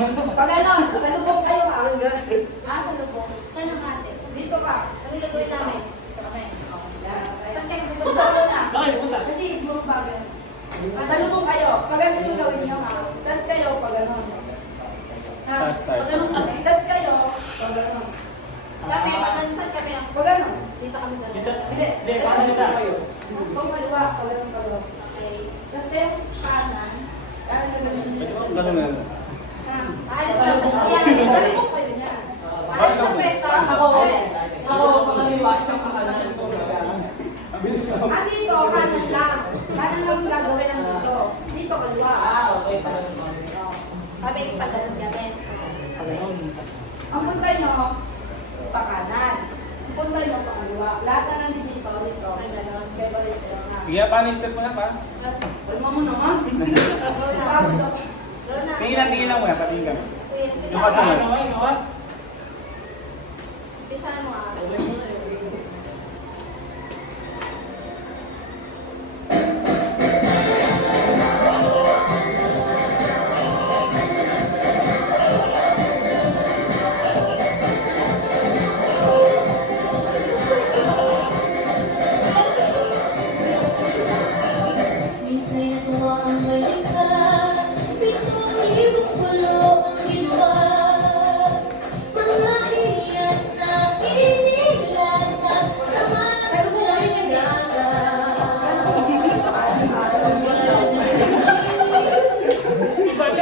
Pag ano, salubong kayo ha. Sa lubong. Saan ang ate? Dito ka. Ano gagawin namin? Kami. Saan kayo Punta pupunta? na. Bakit punta? Kasi puro bagay. Salubong kayo. Pag ano yung gawin nyo ha. Tas kayo pag ano. Ha? Pag ganun kami. Tas kayo pag ano. Kami, saan kami ang... Pag ano. Dito kami Dito? gano'n. Hindi, paano isa? Pag kaliwa, pag ano kayo. Okay. Sa step kanan. Kanan na gawin nyo. Ganun na. Ha? Ayos na. Yan. Salubong kayo niya. Ayos na pwesto. Ako, pangaliwa, isang kakanan. Ang bilis ko. Dito, kanan lang. Kanan lang gagawin ng dito. Dito, kaliwa. Okay, pala naman. Kami, pag ganun kami. Ang puntay nyo, pa kanan. Ang puntay nyo, pa kaliwa. Lahat na lang dito, dito. Ay, gano'n. Kaya ba rin na. Sige, paano yung step mo na pa? Huwag mo naman. Go na. Go na. Tingin lang muna, patingin ka. Sige, Yung kasunod. Pisahan mo ah. Minsan natuwa ang malikha, pitong libong pulo ang ginawa. Mga hiyas na inilata sa malas ko'y nagala. Okay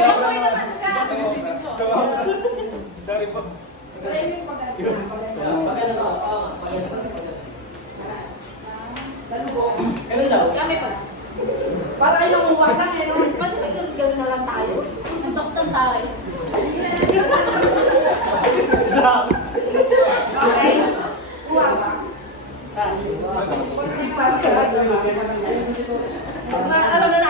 naman siya. Sorry po. Try mo yung pag-ano. Salubong. Ganun daw. Kami pa. Para kayong umuwatang eh, no? Ba't may gawin na lang tayo? Doktor tayo. Okay? Uwata. Alam na